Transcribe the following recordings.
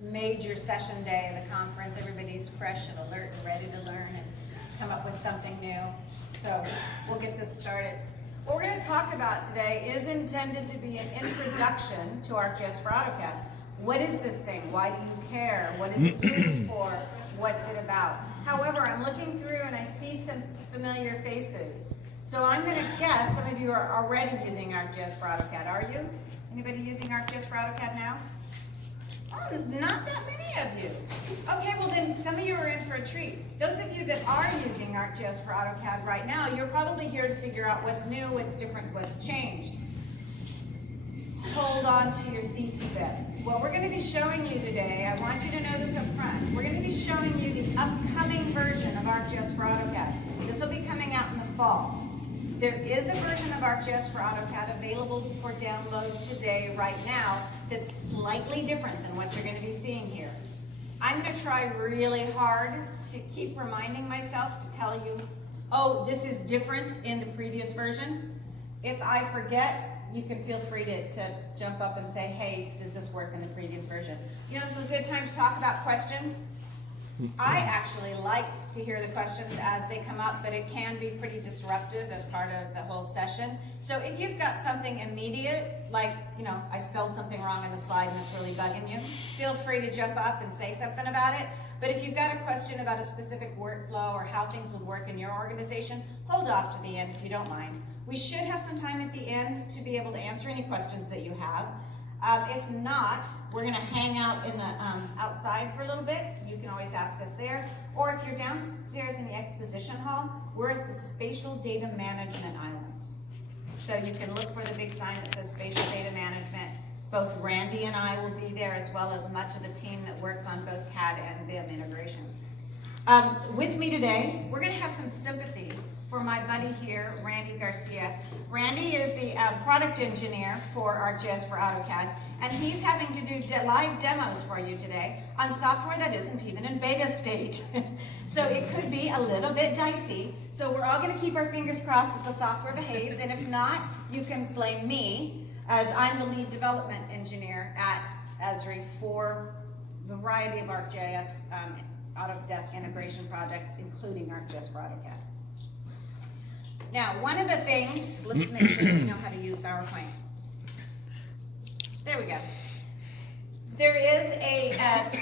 major session day of the conference. Everybody's fresh and alert and ready to learn and come up with something new. So we'll get this started. What we're going to talk about today is intended to be an introduction to ArcGIS for AutoCAD. What is this thing? Why do you care? What is it used for? What's it about? However, I'm looking through and I see some familiar faces. So I'm going to guess some of you are already using ArcGIS for AutoCAD. Are you? Anybody using ArcGIS for AutoCAD now? Oh, not that many of you. Okay, well then some of you are in for a treat. Those of you that are using ArcGIS for AutoCAD right now, you're probably here to figure out what's new, what's different, what's changed. Hold on to your seats a bit. What we're going to be showing you today, I want you to know this up front, we're going to be showing you the upcoming version of ArcGIS for AutoCAD. This will be coming out in the fall. There is a version of ArcGIS for AutoCAD available for download today, right now, that's slightly different than what you're going to be seeing here. I'm going to try really hard to keep reminding myself to tell you, oh, this is different in the previous version. If I forget, you can feel free to jump up and say, hey, does this work in the previous version? You know, this is a good time to talk about questions. I actually like to hear the questions as they come up, but it can be pretty disruptive as part of the whole session. So if you've got something immediate, like, you know, I spelled something wrong in the slide and it's really bugging you, feel free to jump up and say something about it. But if you've got a question about a specific workflow or how things would work in your organization, hold off to the end if you don't mind. We should have some time at the end to be able to answer any questions that you have. If not, we're going to hang out in the outside for a little bit. You can always ask us there. Or if you're downstairs in the exposition hall, we're at the Spatial Data Management Island. So you can look for the big sign that says Spatial Data Management. Both Randy and I will be there, as well as much of the team that works on both CAD and BIM integration. With me today, we're going to have some sympathy for my buddy here, Randy García. Randy is the product engineer for ArcGIS for AutoCAD, and he's having to do live demos for you today on software that isn't even in beta state. So it could be a little bit dicey. So we're all going to keep our fingers crossed that the software behaves, and if not, you can blame me, as I'm the lead development engineer at ESRI for a variety of ArcGIS Autodesk integration projects, including ArcGIS for AutoCAD. Now, one of the things, let's make sure we know how to use PowerPoint. There we go. There is an app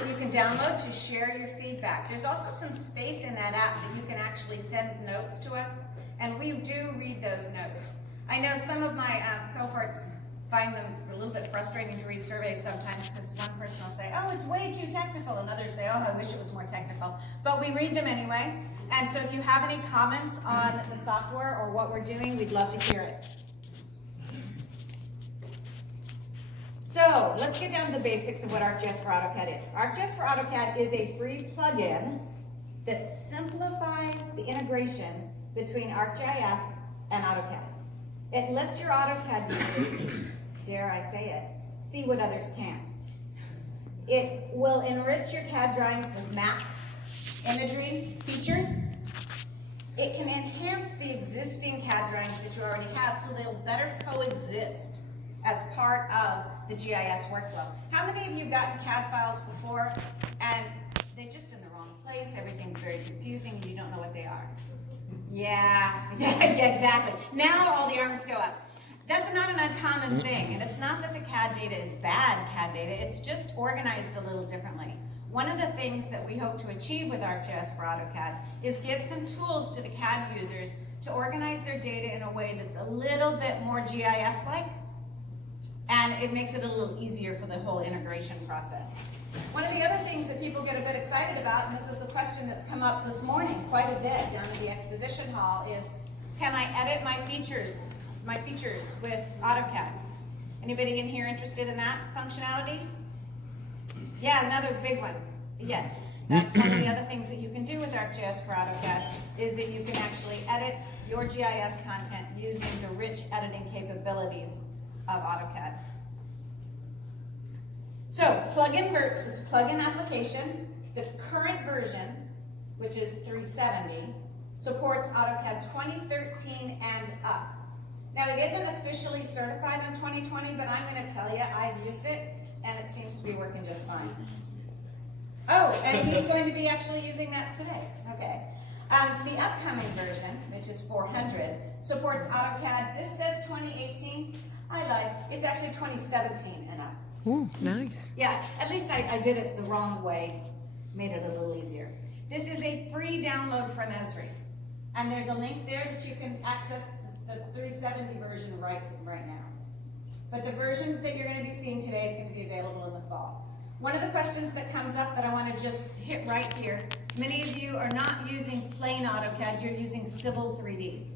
that you can download to share your feedback. There's also some space in that app that you can actually send notes to us, and we do read those notes. I know some of my cohorts find them a little bit frustrating to read surveys sometimes, because one person will say, oh, it's way too technical, and others say, oh, I wish it was more technical. But we read them anyway. And so if you have any comments on the software or what we're doing, we'd love to hear it. So let's get down to the basics of what ArcGIS for AutoCAD is. ArcGIS for AutoCAD is a free plugin that simplifies the integration between ArcGIS and AutoCAD. It lets your AutoCAD users, dare I say it, see what others can't. It will enrich your CAD drawings with maps, imagery, features. It can enhance the existing CAD drawings that you already have so they'll better coexist as part of the GIS workflow. How many of you gotten CAD files before and they're just in the wrong place, everything's very confusing, and you don't know what they are? Yeah, exactly. Now all the arms go up. That's not an uncommon thing, and it's not that the CAD data is bad CAD data, it's just organized a little differently. One of the things that we hope to achieve with ArcGIS for AutoCAD is give some tools to the CAD users to organize their data in a way that's a little bit more GIS-like, and it makes it a little easier for the whole integration process. One of the other things that people get a bit excited about, and this is the question that's come up this morning quite a bit down in the exposition hall, is can I edit my features with AutoCAD? Anybody in here interested in that functionality? Yeah, another big one. Yes, that's one of the other things that you can do with ArcGIS for AutoCAD is that you can actually edit your GIS content using the rich editing capabilities of AutoCAD. So, it's a plugin application. The current version, which is 370, supports AutoCAD 2013 and up. Now, it isn't officially certified in 2020, but I'm going to tell you, I've used it, and it seems to be working just fine. Oh, and he's going to be actually using that today. Okay. The upcoming version, which is 400, supports AutoCAD. This says 2018. I lied. It's actually 2017 and up. Ooh, nice. Yeah, at least I did it the wrong way, made it a little easier. This is a free download from ESRI. And there's a link there that you can access the 370 version right now. But the version that you're going to be seeing today is going to be available in the fall. One of the questions that comes up that I want to just hit right here, many of you are not using plain AutoCAD, you're using Civil 3D.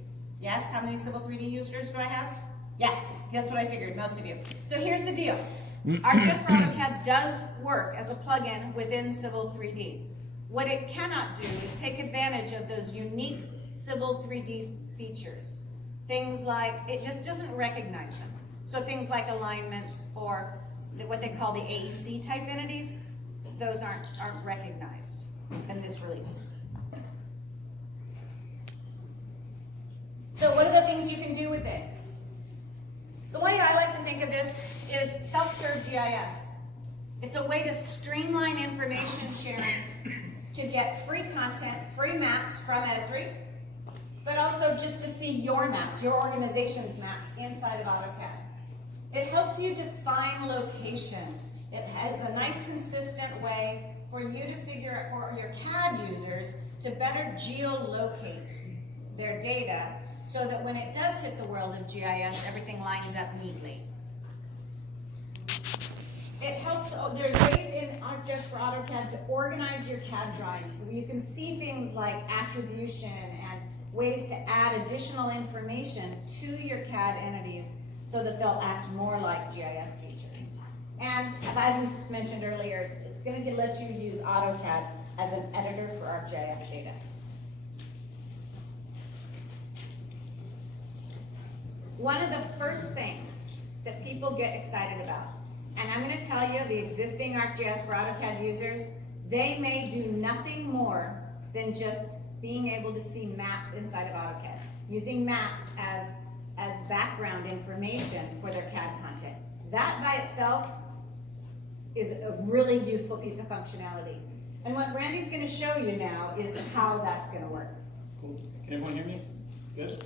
Yes? How many Civil 3D users do I have? Yeah, that's what I figured, most of you. So here's the deal. ArcGIS for AutoCAD does work as a plugin within Civil 3D. What it cannot do is take advantage of those unique Civil 3D features. Things like, it just doesn't recognize them. So things like alignments or what they call the AEC type entities, those aren't recognized in this release. So what are the things you can do with it? The way I like to think of this is Selfserve GIS. It's a way to streamline information sharing to get free content, free maps from ESRI, but also just to see your maps, your organization's maps inside of AutoCAD. It helps you define location. It has a nice consistent way for you to figure out, for your CAD users, to better geolocate their data so that when it does hit the world of GIS, everything lines up neatly. It helps, there's ways in ArcGIS for AutoCAD to organize your CAD drawings. So you can see things like attribution and ways to add additional information to your CAD entities so that they'll act more like GIS features. And as we mentioned earlier, it's going to let you use AutoCAD as an editor for ArcGIS data. One of the first things that people get excited about, and I'm going to tell you, the existing ArcGIS for AutoCAD users, they may do nothing more than just being able to see maps inside of AutoCAD, using maps as background information for their CAD content. That by itself is a really useful piece of functionality. And what Randy's going to show you now is how that's going to work. Cool. Can everyone hear me? Good?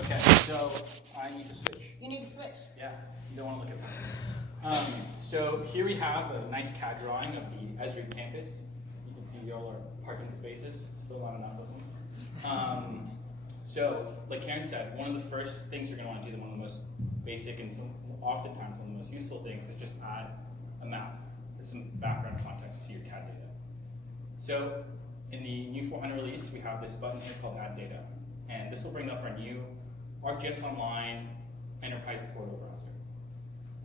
Okay, so I need to switch. You need to switch. Yeah, you don't want to look at that. So here we have a nice CAD drawing of the ESRI campus. You can see all our parking spaces, still not enough of them. So, like Karen said, one of the first things you're going to want to do, one of the most basic and oftentimes one of the most useful things, is just add a map with some background context to your CAD data. So, in the new 400 release, we have this button here called Add Data, and this will bring up our new ArcGIS Online Enterprise Portal browser.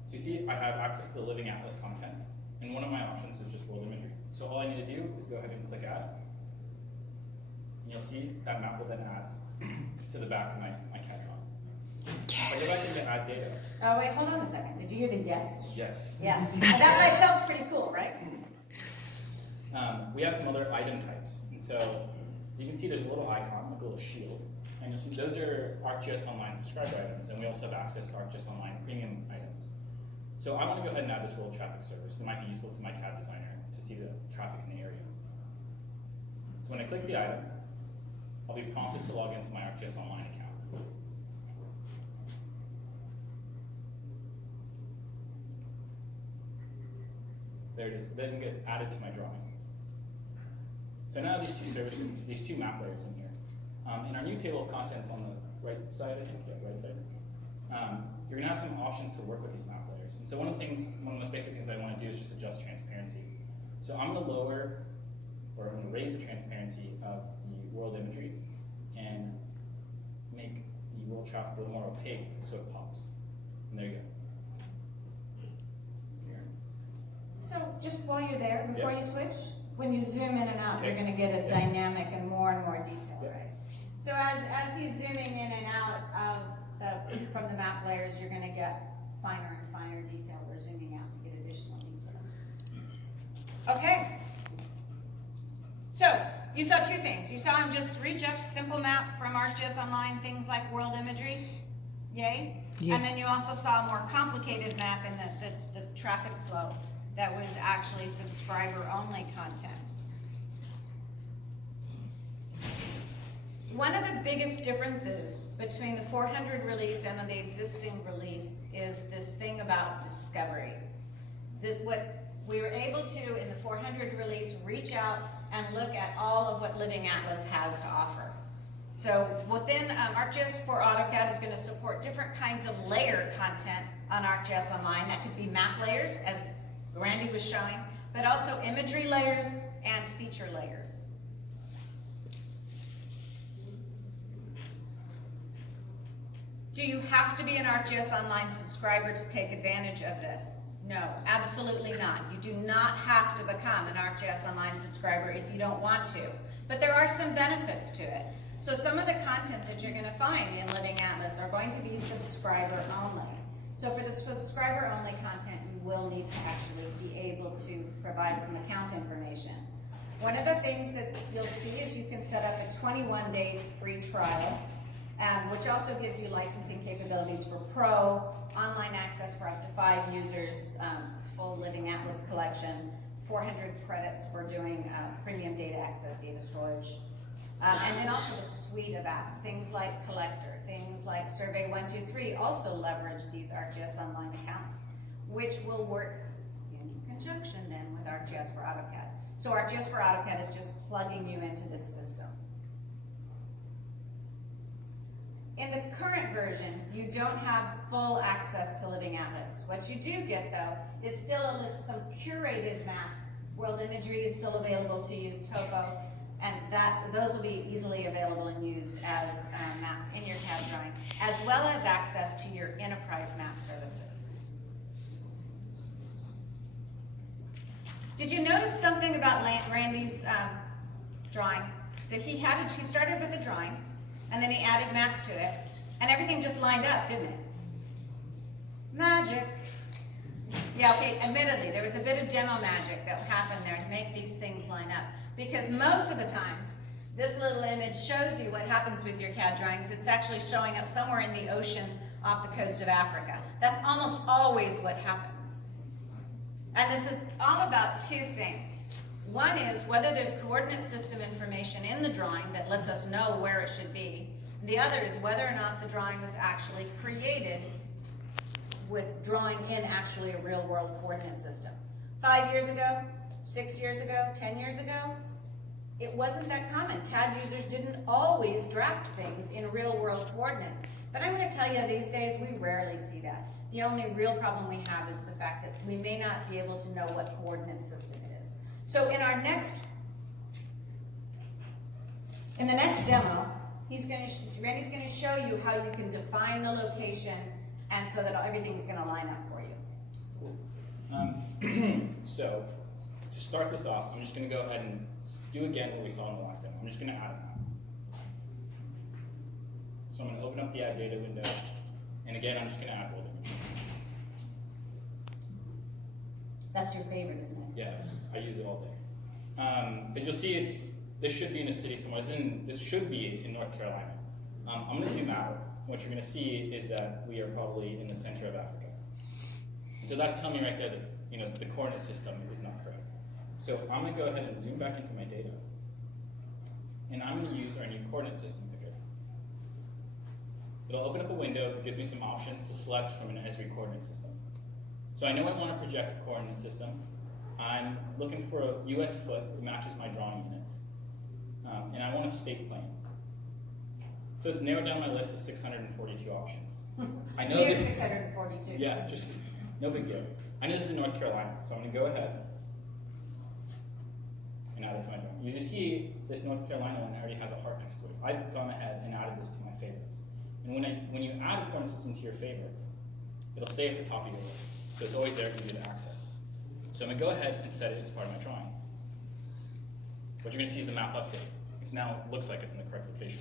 So you see, I have access to the Living Atlas content, and one of my options is just world imagery. So all I need to do is go ahead and click Add, and you'll see that map will then add to the back of my CAD drawing. Yes. If I go back into Add Data. Oh wait, hold on a second. Did you hear the yes? Yes. Yeah. That by itself is pretty cool, right? We have some other item types, and so as you can see, there's a little icon, like a little shield, and you'll see those are ArcGIS Online subscriber items, and we also have access to ArcGIS Online premium items. So I want to go ahead and add this world traffic service that might be useful to my CAD designer to see the traffic in the area. So when I click the item, I'll be prompted to log into my ArcGIS Online account. There it is. Then it gets added to my drawing. So now these two services, these two map layers in here. In our new table of contents on the right side, I think, yeah, right side, you're going to have some options to work with these map layers. And so one of the most basic things I want to do is just adjust transparency. So I'm going to lower, or I'm going to raise the transparency of the world imagery and make the world traffic a little more opaque so it pops. And there you go. Here. So just while you're there, before you switch, when you zoom in and out, Okay. you're going to get a dynamic and more detail, Yeah. right? So as he's zooming in and out from the map layers, you're going to get finer and finer detail. We're zooming out to get additional detail. Okay. So you saw two things. You saw him just reach up, simple map from ArcGIS Online, things like world imagery. Yay. Yeah. And then you also saw a more complicated map in the traffic flow that was actually subscriber-only content. One of the biggest differences between the 400 release and the existing release is this thing about discovery. What we were able to, in the 400 release, reach out and look at all of what Living Atlas has to offer. So within ArcGIS for AutoCAD is going to support different kinds of layer content on ArcGIS Online. That could be map layers, as Randy was showing, but also imagery layers and feature layers. Do you have to be an ArcGIS Online subscriber to take advantage of this? No, absolutely not. You do not have to become an ArcGIS Online subscriber if you don't want to. But there are some benefits to it. So some of the content that you're going to find in Living Atlas are going to be subscriber only. So for the subscriber only content, you will need to actually be able to provide some account information. One of the things that you'll see is you can set up a 21-day free trial, which also gives you licensing capabilities for Pro, online access for up to 5 users, full Living Atlas collection, 400 credits for doing premium data access, data storage, and then also the suite of apps, things like Collector, things like Survey 123 also leverage these ArcGIS Online accounts, which will work in conjunction then with ArcGIS for AutoCAD. So ArcGIS for AutoCAD is just plugging you into this system. In the current version, you don't have full access to Living Atlas. What you do get, though, is still a list, some curated maps. World imagery is still available to you, topo, and those will be easily available and used as maps in your CAD drawing, as well as access to your enterprise map services. Did you notice something about Randy's drawing? So he started with a drawing, and then he added maps to it, and everything just lined up, didn't it? Magic. Yeah, okay, admittedly, there was a bit of demo magic that happened there to make these things line up, because most of the times, this little image shows you what happens with your CAD drawings. It's actually showing up somewhere in the ocean off the coast of Africa. That's almost always what happens. And this is all about 2 things. One is whether there's coordinate system information in the drawing that lets us know where it should be. The other is whether or not the drawing was actually created with drawing in actually a real world coordinate system. 5 years ago, 6 years ago, 10 years ago, it wasn't that common. CAD users didn't always draft things in real world coordinates. But I'm going to tell you, these days we rarely see that. The only real problem we have is the fact that we may not be able to know what coordinate system it is. So in the next demo, Randy's going to show you how you can define the location, and so that everything's going to line up for you. So to start this off, I'm just going to go ahead and do again what we saw in the last demo. I'm just going to add a map. So I'm going to open up the Add Data window, and again, I'm just going to add world image. That's your favorite, isn't it? Yeah, I use it all day. As you'll see, this should be in a city somewhere. This should be in North Carolina. I'm going to zoom out. What you're going to see is that we are probably in the center of Africa. So that's telling me right there that the coordinate system is not correct. So I'm going to go ahead and zoom back into my data, and I'm going to use our new coordinate system picker. It'll open up a window that gives me some options to select from an ESRI coordinate system. So I know I want to project a coordinate system. I'm looking for a US foot that matches my drawing units. And I want a state plane. So it's narrowed down my list to 642 options. I know Here's this 642. Yeah, just no big deal. I know this is North Carolina, so I'm going to go ahead and add it to my drawing. You see this North Carolina one already has a heart next to it. I've gone ahead and added this to my favorites. And when you add a coordinate system to your favorites, it'll stay at the top of your list. So it's always there for you to access. So I'm going to go ahead and set it as part of my drawing. What you're going to see is the map update. It now looks like it's in the correct location.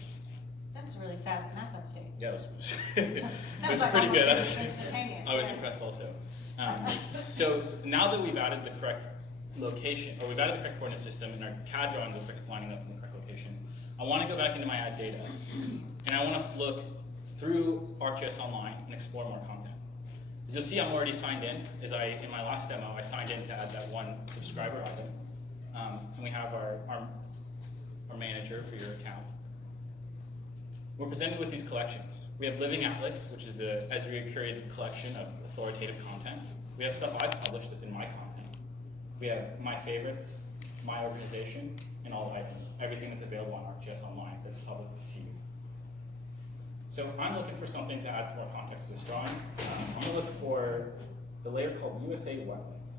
That was a really fast map update. Yeah, it That was like pretty good. instantaneous. I was impressed also. So now that we've added the correct location, or we've added the correct coordinate system, and our CAD drawing looks like it's lining up in the correct location, I want to go back into my Add Data, and I want to look through ArcGIS Online and explore more content. As you'll see, I'm already signed in. In my last demo, I signed in to add that one subscriber item. And we have our manager for your account. We're presented with these collections. We have Living Atlas, which is the ESRI curated collection of authoritative content. We have stuff I've published that's in my content. We have my favorites, my organization, and all the items. Everything that's available on ArcGIS Online that's public to you. So I'm looking for something to add some more context to this drawing. I'm going to look for the layer called USA Wetlands.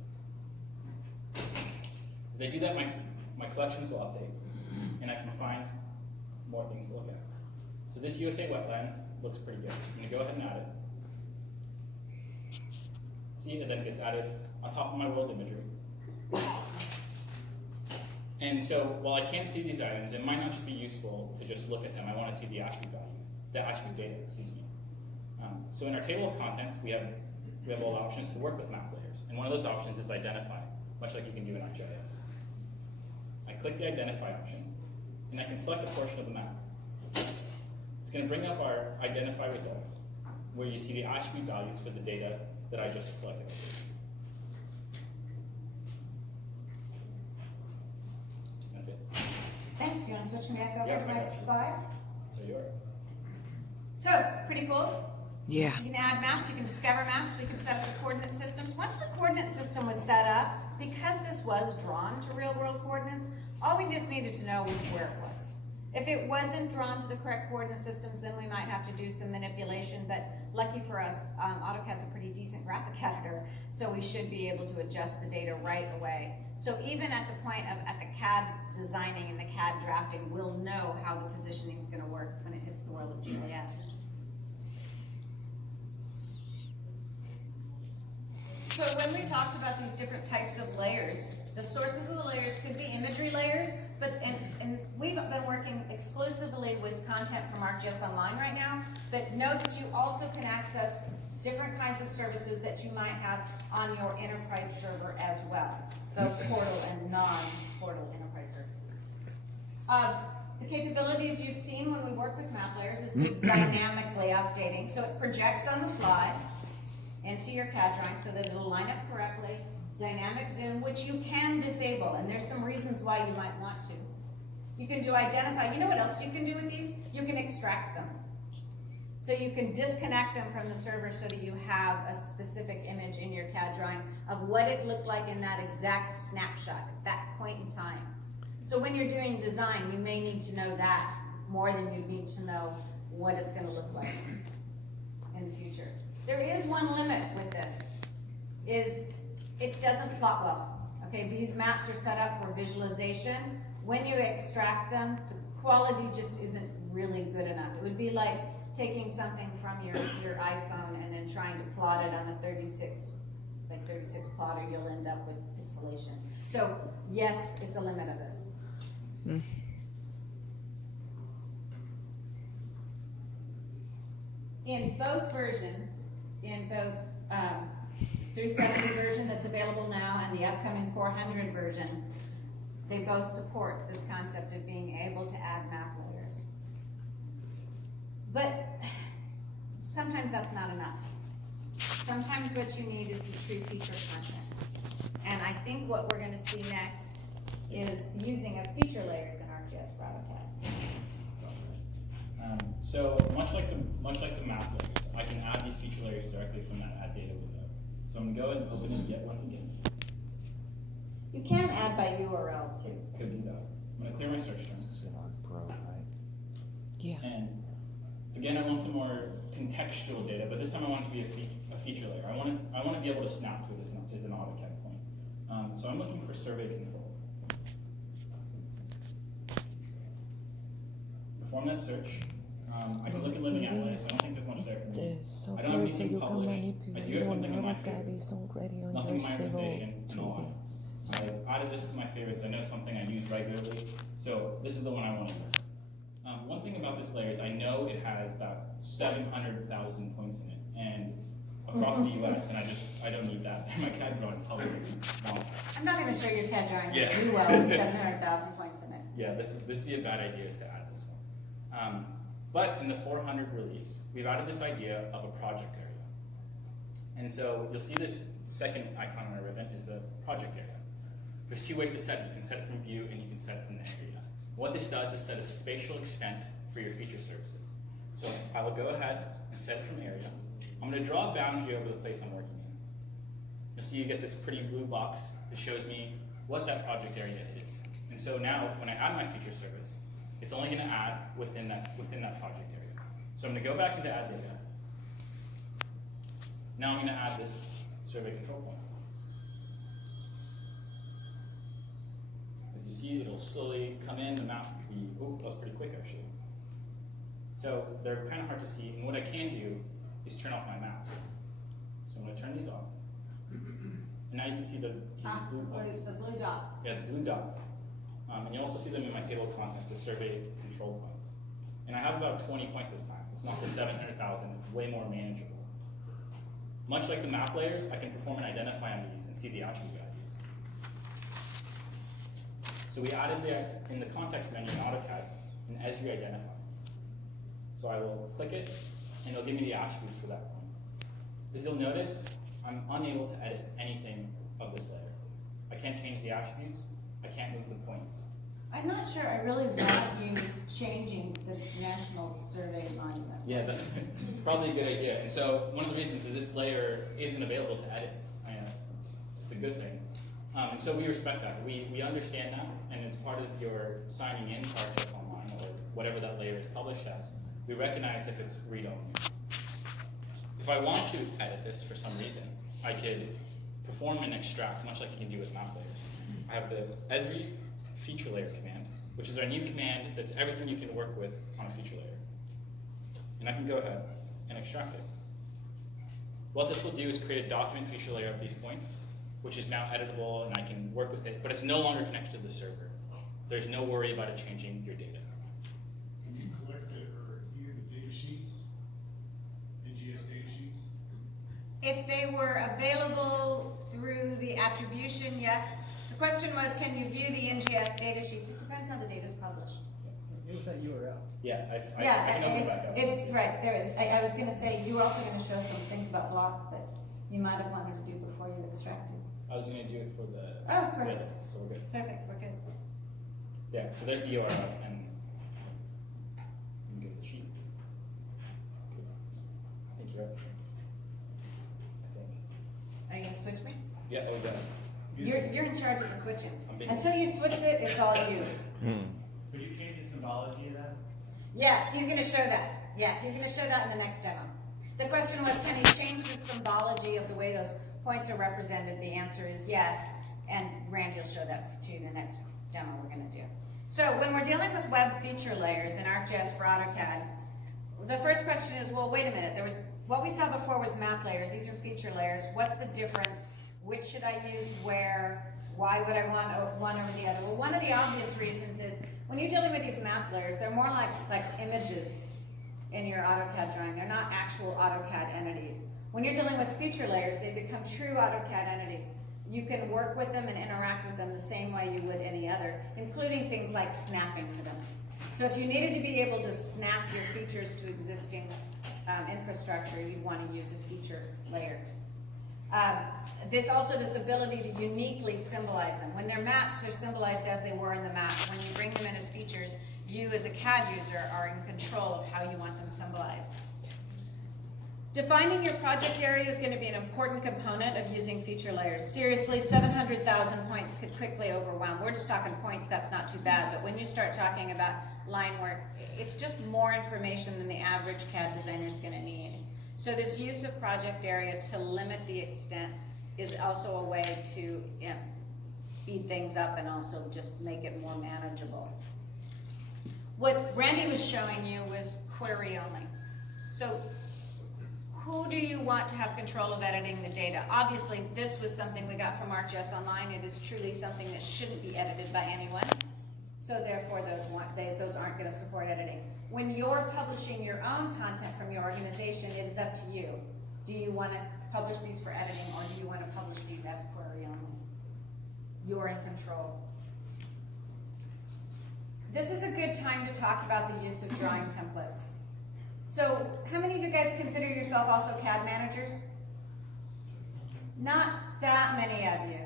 As I do that, my collections will update, and I can find more things to look at. So this USA Wetlands looks pretty good. I'm going to go ahead and add it. See, it then gets added on top of my world imagery. And so while I can't see these items, it might not just be useful to just look at them. I want to see the attribute values, the attribute data, excuse me. So in our table of contents, we have all the options to work with map layers. And one of those options is identify, much like you can do in ArcGIS. I click the identify option, and I can select a portion of the map. It's going to bring up our identify results, where you see the attribute values for the data that I just selected. That's it. Thanks. You want to switch me back over Yeah, to I my got you. slides? There you are. So, pretty cool. Yeah. You can add maps, you can discover maps, we can set up the coordinate systems. Once the coordinate system was set up, because this was drawn to real world coordinates, all we just needed to know was where it was. If it wasn't drawn to the correct coordinate systems, then we might have to do some manipulation, but lucky for us, AutoCAD's a pretty decent graphic editor, so we should be able to adjust the data right away. So even at the point of at the CAD designing and the CAD drafting, we'll know how the positioning is going to work when it hits the world of GIS. So when we talked about these different types of layers, the sources of the layers could be imagery layers, but and we've been working exclusively with content from ArcGIS Online right now, but know that you also can access different kinds of services that you might have on your enterprise server as well, both portal and non-portal enterprise services. The capabilities you've seen when we work with map layers is this dynamically updating, so it projects on the fly into your CAD drawing so that it'll line up correctly. Dynamic zoom, which you can disable, and there's some reasons why you might want to. You can do identify. You know what else you can do with these? You can extract them. So you can disconnect them from the server so that you have a specific image in your CAD drawing of what it looked like in that exact snapshot at that point in time. So when you're doing design, you may need to know that more than you need to know what it's going to look like in the future. There is one limit with this, is it doesn't plot well. Okay, these maps are set up for visualization. When you extract them, the quality just isn't really good enough. It would be like taking something from your iPhone and then trying to plot it on a 36 plotter, you'll end up with pixelation. So yes, it's a limit of this. In both versions, in both 370 version that's available now and the upcoming 400 version, they both support this concept of being able to add map layers. But sometimes that's not enough. Sometimes what you need is the true feature content. And I think what we're going to see next is using of feature layers in ArcGIS for AutoCAD. So much like the map layers, I can add these feature layers directly from that add data window. So I'm going to go and open it yet once again. You can add by URL too. Could do that. I'm going to clear my search term. This is an Arc Pro, right? Yeah. And again, I want some more contextual data, but this time I want it to be a feature layer. I want to be able to snap to it as an AutoCAD point. So I'm looking for survey control. Perform that search. I can look at Living Atlas. I don't think there's much there for me. I don't have anything published. I do have something in my favorites. Nothing in my organization, and all items. I've added this to my favorites. I know something I use regularly, so this is the one I want to use. One thing about this layer is I know it has about 700,000 points in it, and across the US, and I don't need that. My CAD drawing probably isn't long. I'm not going to show your CAD drawing Yeah. too well with 700,000 points in it. Yeah, this would be a bad idea is to add this one. But in the 400 release, we've added this idea of a project area. And so you'll see this second icon on our ribbon is the project area. There's two ways to set it. You can set it from view and you can set it from the area. What this does is set a spatial extent for your feature services. So I will go ahead and set it from area. I'm going to draw a boundary over the place I'm working in. You'll see you get this pretty blue box that shows me what that project area is. And so now when I add my feature service, it's only going to add within that project area. So I'm going to go back into add data. Now I'm going to add this survey control points. As you see, it'll slowly come in, the map will be, oh, that was pretty quick actually. So they're kind of hard to see, and what I can do is turn off my maps. So I'm going to turn these off. And now you can see these blue points. The blue dots. Yeah, the blue dots. And you also see them in my table of contents, the survey control points. And I have about 20 points this time. It's not the 700,000, it's way more manageable. Much like the map layers, I can perform an identify on these and see the attribute values. So we added in the context menu in AutoCAD an ESRI identify. So I will click it, and it'll give me the attributes for that point. As you'll notice, I'm unable to edit anything of this layer. I can't change the attributes, I can't move the points. I'm not sure I really want you changing the National Survey Monument. Yeah, it's probably a good idea. And so one of the reasons that this layer isn't available to edit, it's a good thing. And so we respect that. We understand that, and as part of your signing in to ArcGIS Online, or whatever that layer is published as, we recognize if it's read-only. If I want to edit this for some reason, I could perform an extract, much like you can do with map layers. I have the ESRI feature layer command, which is our new command that's everything you can work with on a feature layer. And I can go ahead and extract it. What this will do is create a document feature layer of these points, which is now editable and I can work with it, but it's no longer connected to the server. There's no worry about it changing your data. Can you collect or view the data sheets, NGS data sheets? If they were available through the attribution, yes. The question was, can you view the NGS data sheets? It depends how the data is published. It was that URL. Yeah, I Yeah, can open it back up. it's right, there is. I was gonna say, you were also gonna show some things about blocks that you might have wanted to do before you extracted. I was going to do it for the Oh, perfect. yeah, so we're good. Perfect, we're good. Yeah, so there's the URL, and you can get the sheet. I think you're up. I think. Are you gonna switch me? Yeah, oh, yeah. You're in charge of the switching. I'm being- Until you switch it, it's all you. Could you change the symbology of that? Yeah, he's gonna show that. Yeah, he's gonna show that in the next demo. The question was, can he change the symbology of the way those points are represented? The answer is yes, and Randy will show that to you in the next demo we're gonna do. So when we're dealing with web feature layers in ArcGIS for AutoCAD, the first question is, well, wait a minute, what we saw before was map layers, these are feature layers, what's the difference? Which should I use where? Why would I want one over the other? Well, one of the obvious reasons is, when you're dealing with these map layers, they're more like images in your AutoCAD drawing. They're not actual AutoCAD entities. When you're dealing with feature layers, they become true AutoCAD entities. You can work with them and interact with them the same way you would any other, including things like snapping to them. So if you needed to be able to snap your features to existing infrastructure, you'd want to use a feature layer. There's also this ability to uniquely symbolize them. When they're maps, they're symbolized as they were in the map. When you bring them in as features, you as a CAD user are in control of how you want them symbolized. Defining your project area is going to be an important component of using feature layers. Seriously, 700,000 points could quickly overwhelm. We're just talking points, that's not too bad, but when you start talking about line work, it's just more information than the average CAD designer is going to need. So this use of project area to limit the extent is also a way to speed things up and also just make it more manageable. What Randy was showing you was query only. So who do you want to have control of editing the data? Obviously, this was something we got from ArcGIS Online. It is truly something that shouldn't be edited by anyone. So therefore, those aren't going to support editing. When you're publishing your own content from your organization, it is up to you. Do you want to publish these for editing, or do you want to publish these as query only? You're in control. This is a good time to talk about the use of drawing templates. So, how many of you guys consider yourself also CAD managers? Not that many of you.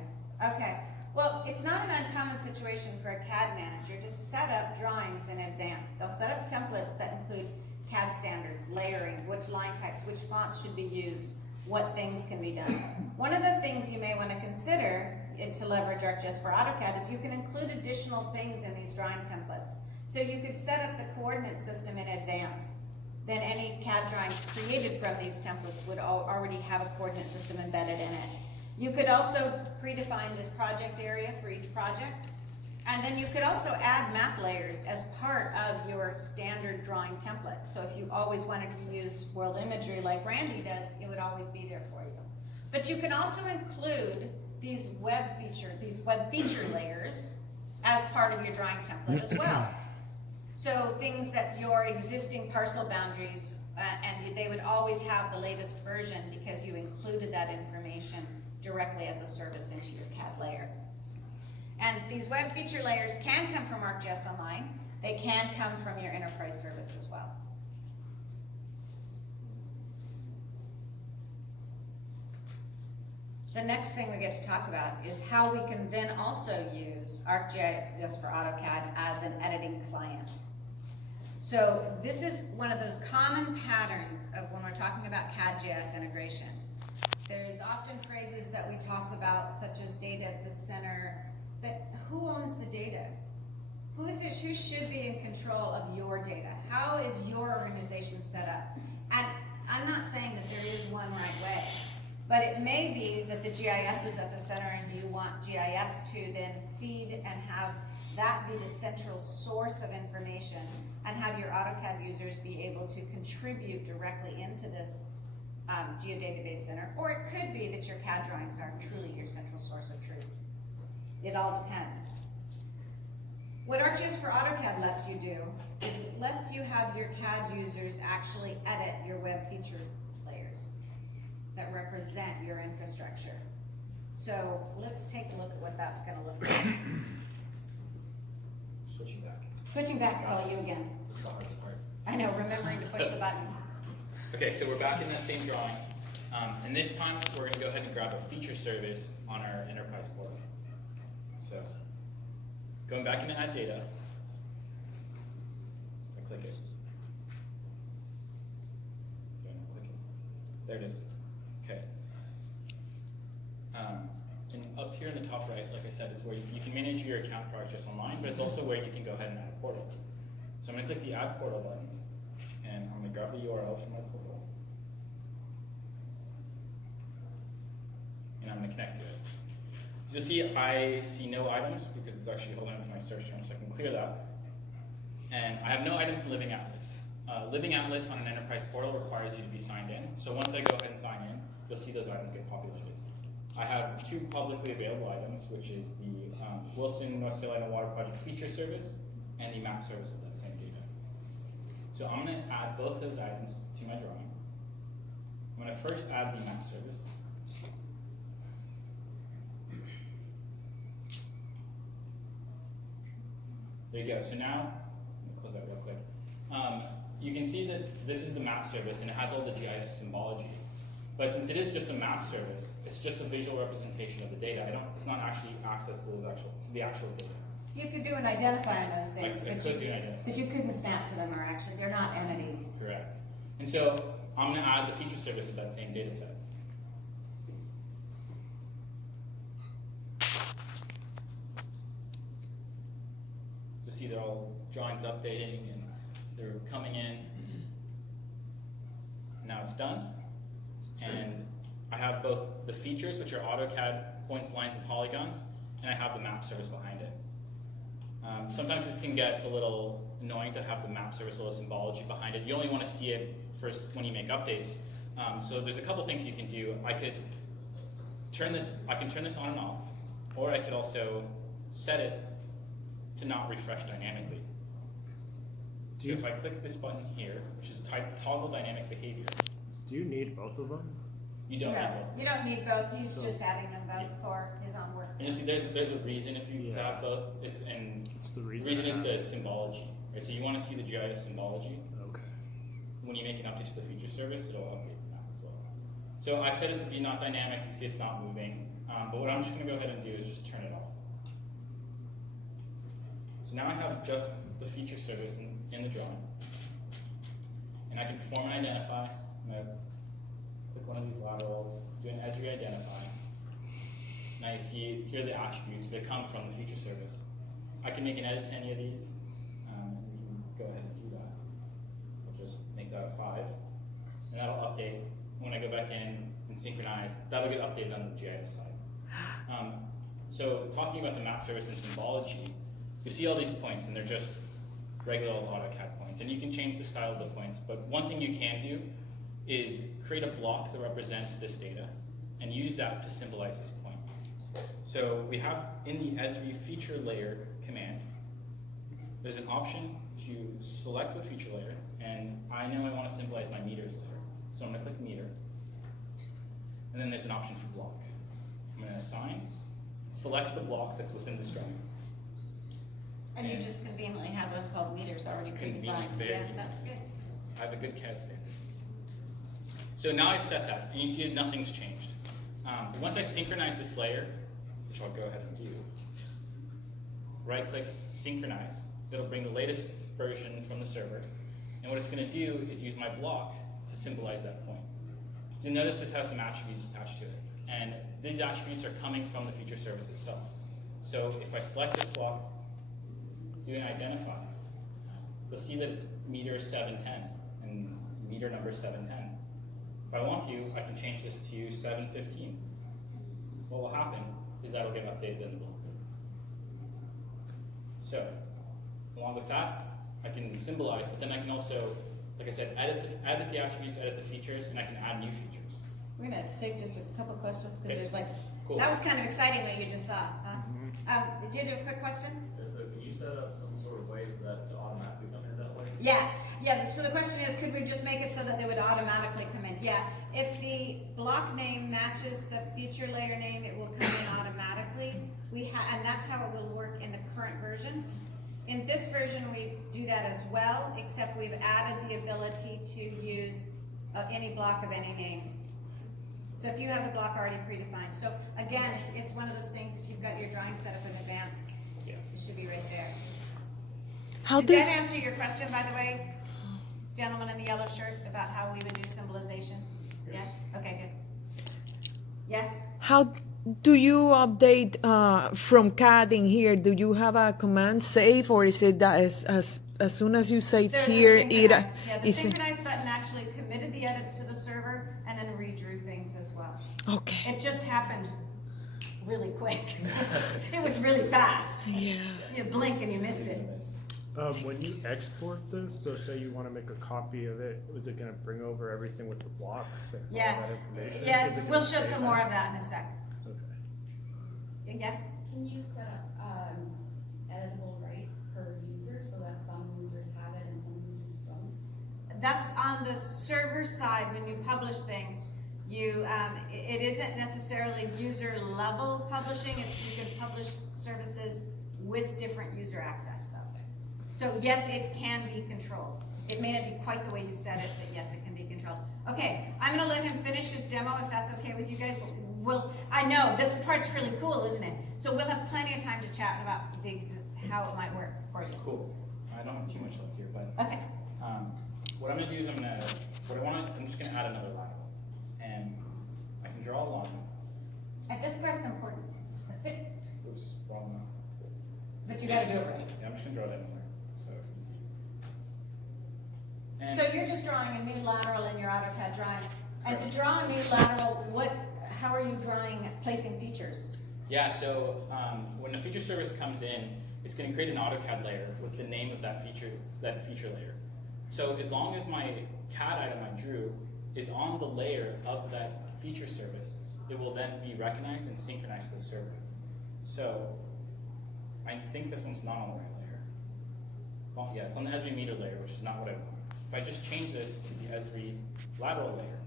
Okay. Well, it's not an uncommon situation for a CAD manager to set up drawings in advance. They'll set up templates that include CAD standards, layering, which line types, which fonts should be used, what things can be done. One of the things you may want to consider to leverage ArcGIS for AutoCAD is you can include additional things in these drawing templates. So you could set up the coordinate system in advance. Then any CAD drawings created from these templates would already have a coordinate system embedded in it. You could also predefine this project area for each project. And then you could also add map layers as part of your standard drawing template. So if you always wanted to use world imagery like Randy does, it would always be there for you. But you can also include these web feature layers as part of your drawing template as well. So things that your existing parcel boundaries, and they would always have the latest version because you included that information directly as a service into your CAD layer. And these web feature layers can come from ArcGIS Online. They can come from your enterprise service as well. The next thing we get to talk about is how we can then also use ArcGIS for AutoCAD as an editing client. So this is one of those common patterns of when we're talking about CAD-GIS integration. There's often phrases that we toss about, such as data at the center, but who owns the data? Who should be in control of your data? How is your organization set up? And I'm not saying that there is one right way, but it may be that the GIS is at the center and you want GIS to then feed and have that be the central source of information and have your AutoCAD users be able to contribute directly into this geodatabase center. Or it could be that your CAD drawings are truly your central source of truth. It all depends. What ArcGIS for AutoCAD lets you do is it lets you have your CAD users actually edit your web feature layers that represent your infrastructure. So let's take a look at what that's going to look like. Switching back. Switching back, it's all you again. This is the hardest part. I know, remembering to push the button. Okay, so we're back in that same drawing. And this time, we're going to go ahead and grab a feature service on our enterprise portal. So, going back into Add Data, I click it. There it is. Okay. And up here in the top right, like I said, is where you can manage your account for ArcGIS Online, but it's also where you can go ahead and add a portal. So I'm going to click the Add Portal button, and I'm going to grab the URL from my portal, and I'm going to connect to it. So you'll see I see no items because it's actually holding onto my search term, so I can clear that. And I have no items in Living Atlas. Living Atlas on an enterprise portal requires you to be signed in. So once I go ahead and sign in, you'll see those items get populated. I have two publicly available items, which is the Wilson, North Carolina Water Project Feature Service and the map service of that same data. So I'm going to add both those items to my drawing. I'm going to first add the map service. There you go. So now, let me close that real quick. You can see that this is the map service and it has all the GIS symbology. But since it is just a map service, it's just a visual representation of the data. It's not actually access to the actual data. You could do an identify on those things, But you couldn't snap to them, or actually, they're not entities. Correct. And so I'm going to add the feature service of that same data set. So see they're all drawings updating and they're coming in. Now it's done. And I have both the features, which are AutoCAD points, lines, and polygons, and I have the map service behind it. Sometimes this can get a little annoying to have the map service little symbology behind it. You only want to see it first when you make updates. So there's a couple things you can do. I can turn this on and off, or I could also set it to not refresh dynamically. So if I click this button here, which is toggle dynamic behavior. Do you need both of them? You don't need both. You don't need both. He's just adding them both for his own work. And you see, there's a reason if you have both. It's the reason is the symbology. Right? So you want to see the GIS symbology. Okay. When you make an update to the feature service, it'll update the map as well. So I've set it to be not dynamic, you see it's not moving, but what I'm just gonna go ahead and do is just turn it off. So now I have just the feature service in the drawing. And I can perform an identify. I'm gonna click one of these laterals, do an ESRI identify. Now you see here are the attributes that come from the feature service. I can make an edit to any of these, and we can go ahead and do that. I'll just make that a 5, and that'll update. When I go back in and synchronize, that'll get updated on the GIS side. So talking about the map service and symbology, you see all these points, and they're just regular old AutoCAD points, and you can change the style of the points, but one thing you can do is create a block that represents this data, and use that to symbolize this point. So we have in the ESRI feature layer command, there's an option to select what feature layer, and I know I want to symbolize my meters layer. So I'm going to click meter, and then there's an option for block. I'm going to assign, select the block that's within this drawing. And you just conveniently have one called meters already predefined. Yeah, that's good. I have a good CAD standard. So now I've set that, and you see that nothing's changed. Once I synchronize this layer, which I'll go ahead and do, right-click, synchronize. It'll bring the latest version from the server, and what it's going to do is use my block to symbolize that point. So notice this has some attributes attached to it, and these attributes are coming from the feature service itself. So if I select this block, do an identify, you'll see that it's meter 710 and meter number 710. If I want to, I can change this to 715. What will happen is that'll get updated in the block. So, along with that, I can symbolize, but then I can also, like I said, edit the attributes, edit the features, and I can add new features. We're gonna take just a couple questions because Okay. there's like, Cool. that was kind of exciting what you just saw. Did you have a quick question? Yeah, so can you set up some sort of way for that to automatically come in that way? Yeah, so the question is, could we just make it so that they would automatically come in? Yeah, if the block name matches the feature layer name, it will come in automatically. And that's how it will work in the current version. In this version, we do that as well, except we've added the ability to use any block of any name. So if you have a block already predefined. So again, it's one of those things, if you've got your drawing set up in advance, Yeah. it should be right there. How Did that answer your question, by the way? Gentleman in the yellow shirt, about how we would do symbolization? Yes. Yeah? Okay, good. Yeah? How do you update from CAD in here? Do you have a command save, or is it that as soon as you save There's here, a synchronize. Yeah, the is synchronize button actually committed the edits to the server and then redrew things as well. okay? It just happened really quick. It was really fast. Yeah. You blink and you missed it. When you export this, so say you want to make a copy of it, is it going to bring over everything with the blocks and all Yeah. that information? Yeah, Is it we'll gonna show save some more of that in a sec. Okay. Yeah? Can you set up editable rights per user so that some users have it and some users don't? That's on the server side. When you publish things, it isn't necessarily user level publishing. It's you can publish services with different user access though. So yes, it can be controlled. It may not be quite the way you said it, but yes, it can be controlled. Okay, I'm gonna let him finish his demo if that's okay with you guys. I know this part's really cool, isn't it? So we'll have plenty of time to chat about how it might work for you. Cool. I don't have too much left here, but Okay. what I'm gonna do is I'm just gonna add another lateral, and I can draw a line. At this part's important, Oops, wrong one. but you gotta do it right. Yeah, I'm just gonna draw that in there, so you can see. And So you're just drawing a new lateral in your AutoCAD drawing. And to draw a new lateral, how are you placing features? yeah, so when the feature service comes in, it's going to create an AutoCAD layer with the name of that feature layer. So as long as my CAD item I drew is on the layer of that feature service, it will then be recognized and synchronized to the server. So I think this one's not on the right layer. It's on the ESRI meter layer, which is not what I want. If I just change this to the ESRI lateral layer,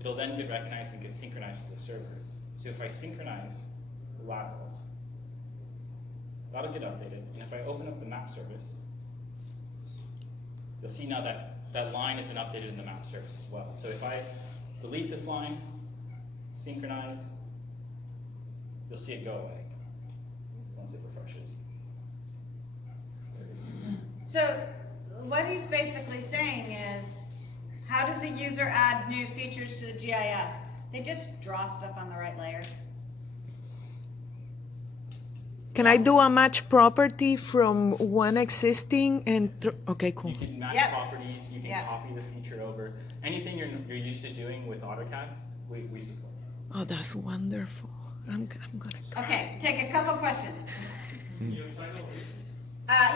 it'll then get recognized and get synchronized to the server. So if I synchronize the laterals, that'll get updated. And if I open up the map service, you'll see now that that line has been updated in the map service as well. So if I delete this line, synchronize, you'll see it go away once it refreshes. There it is. So what he's basically saying is, how does a user add new features to the GIS? They just draw stuff on the right layer. Can I do a match property from one existing and, okay, cool. You can match Yep. properties, you can Yep. copy the feature over. Anything you're used to doing with AutoCAD, we support. Oh, that's wonderful. I'm gonna. Okay, take a couple questions. You assign elevation?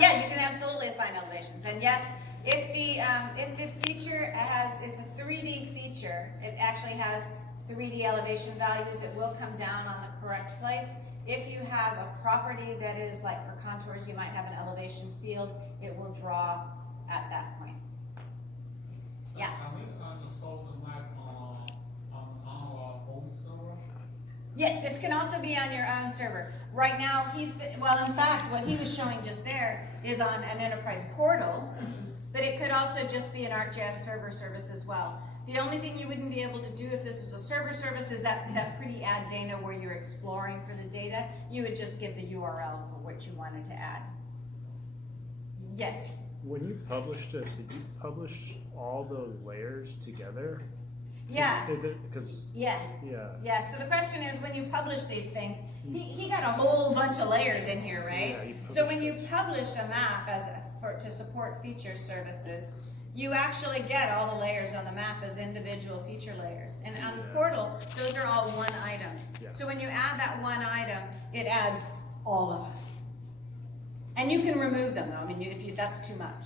Yeah, you can absolutely assign elevations, and yes, if the feature is a 3D feature, it actually has 3D elevation values, it will come down on the correct place. If you have a property that is like for contours, you might have an elevation field, it will draw at that point. Yeah. Can we install the map on our home server? Yes, this can also be on your own server. Right now, well, in fact, what he was showing just there is on an enterprise portal, but it could also just be an ArcGIS server service as well. The only thing you wouldn't be able to do if this was a server service is that pretty add data where you're exploring for the data. You would just give the URL for what you wanted to add. Yes. When you published this, did you publish all the layers together? Yeah. Because, Yeah. yeah. Yeah. So the question is, when you publish these things, he got a whole bunch of layers in here, right? Yeah, So when you publish a map to support feature services, you actually get all the layers on the map as individual feature layers. And on the portal, those are all one item. Yeah. So when you add that one item, it adds all of it. And you can remove them though, I mean, if that's too much.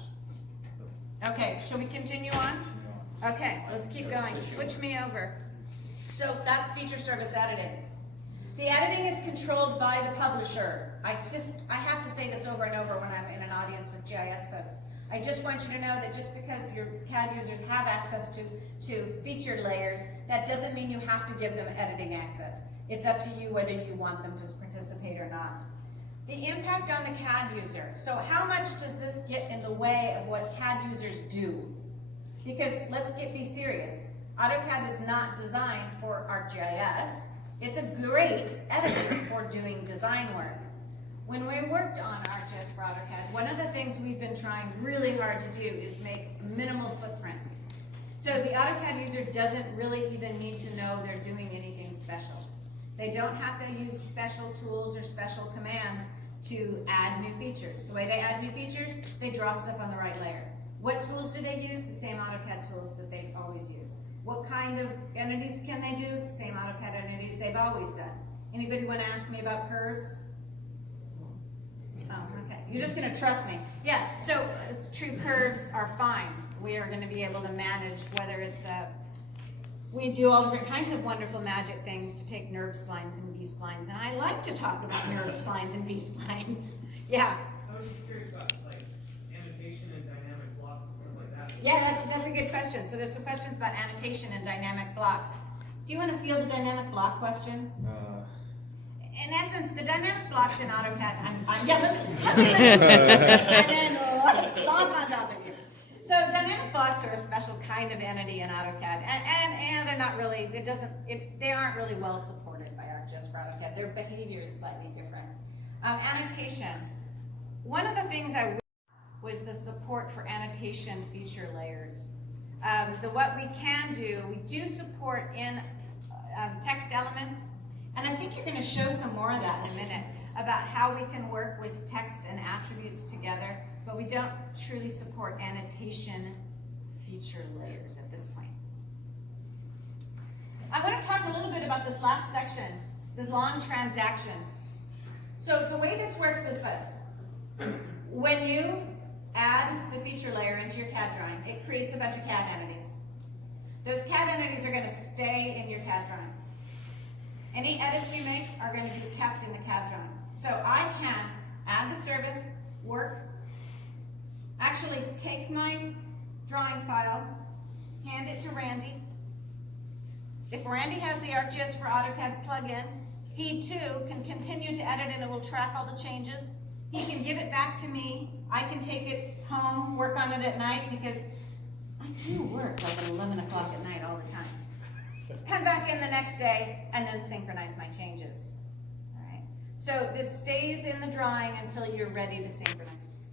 Okay, shall we continue on? Okay, let's keep going. Switch me over. So that's feature service editing. The editing is controlled by the publisher. I have to say this over and over when I'm in an audience with GIS folks. I just want you to know that just because your CAD users have access to featured layers, that doesn't mean you have to give them editing access. It's up to you whether you want them to participate or not. The impact on the CAD user. So how much does this get in the way of what CAD users do? Because let's be serious. AutoCAD is not designed for ArcGIS. It's a great editor for doing design work. When we worked on ArcGIS for AutoCAD, one of the things we've been trying really hard to do is make minimal footprint. So the AutoCAD user doesn't really even need to know they're doing anything special. They don't have to use special tools or special commands to add new features. The way they add new features, they draw stuff on the right layer. What tools do they use? The same AutoCAD tools that they always use. What kind of entities can they do? The same AutoCAD entities they've always done. Anybody want to ask me about curves? Oh, okay. You're just going to trust me. Yeah, so it's true, curves are fine. We are going to be able to manage whether it's we do all different kinds of wonderful magic things to take nerve splines and B-splines, and I like to talk about nerve splines and B-splines. Yeah. I was just curious about like annotation and dynamic blocks and stuff like that. Yeah, that's a good question. So there's some questions about annotation and dynamic blocks. Do you want to field the dynamic block question? In essence, the dynamic blocks in AutoCAD, let me and then stomp on top of you. So dynamic blocks are a special kind of entity in AutoCAD, and they're not really, they aren't really well supported by ArcGIS for AutoCAD. Their behavior is slightly different. Annotation. One of the things I was the support for annotation feature layers. What we can do, we do support in text elements, and I think you're going to show some more of that in a minute about how we can work with text and attributes together, but we don't truly support annotation feature layers at this point. I want to talk a little bit about this last section, this long transaction. So the way this works is this. When you add the feature layer into your CAD drawing, it creates a bunch of CAD entities. Those CAD entities are going to stay in your CAD drawing. Any edits you make are going to be kept in the CAD drawing. So I can add the service, work, actually take my drawing file, hand it to Randy. If Randy has the ArcGIS for AutoCAD plugin, he too can continue to edit and it will track all the changes. He can give it back to me. I can take it home, work on it at night, because I do work like at 11 o'clock at night all the time. come back in the next day, and then synchronize my changes. All right. So this stays in the drawing until you're ready to synchronize.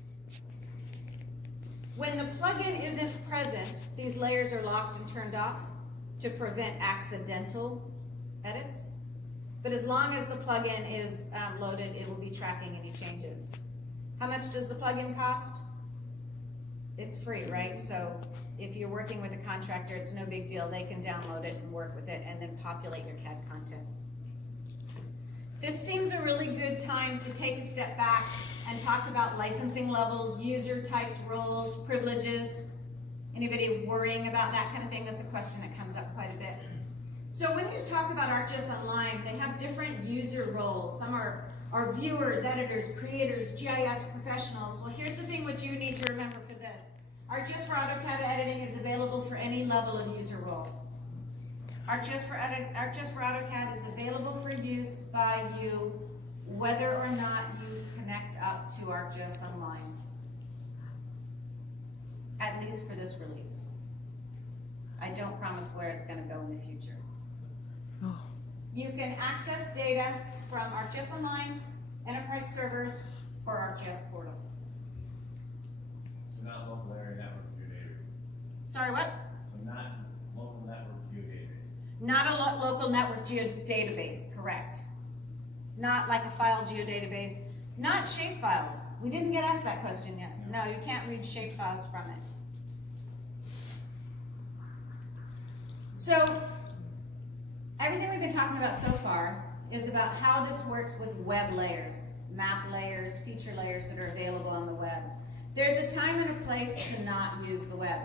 When the plugin isn't present, these layers are locked and turned off to prevent accidental edits. But as long as the plugin is loaded, it will be tracking any changes. How much does the plugin cost? It's free, right? So if you're working with a contractor, it's no big deal. They can download it and work with it and then populate your CAD content. This seems a really good time to take a step back and talk about licensing levels, user types, roles, privileges. Anybody worrying about that kind of thing? That's a question that comes up quite a bit. So when you talk about ArcGIS Online, they have different user roles. Some are viewers, editors, creators, GIS professionals. Well, here's the thing what you need to remember for this. ArcGIS for AutoCAD editing is available for any level of user role. ArcGIS for AutoCAD is available for use by you whether or not you connect up to ArcGIS Online. At least for this release. I don't promise where it's going to go in the future. Oh. You can access data from ArcGIS Online, enterprise servers, or ArcGIS portal. So not local area network geodatabase. Sorry, what? So not local network geodatabase. Not a local network geodatabase, correct. Not like a file geodatabase. Not shapefiles. We didn't get asked that question yet. No, you can't read shapefiles from it. So, everything we've been talking about so far is about how this works with web layers, map layers, feature layers that are available on the web. There's a time and a place to not use the web.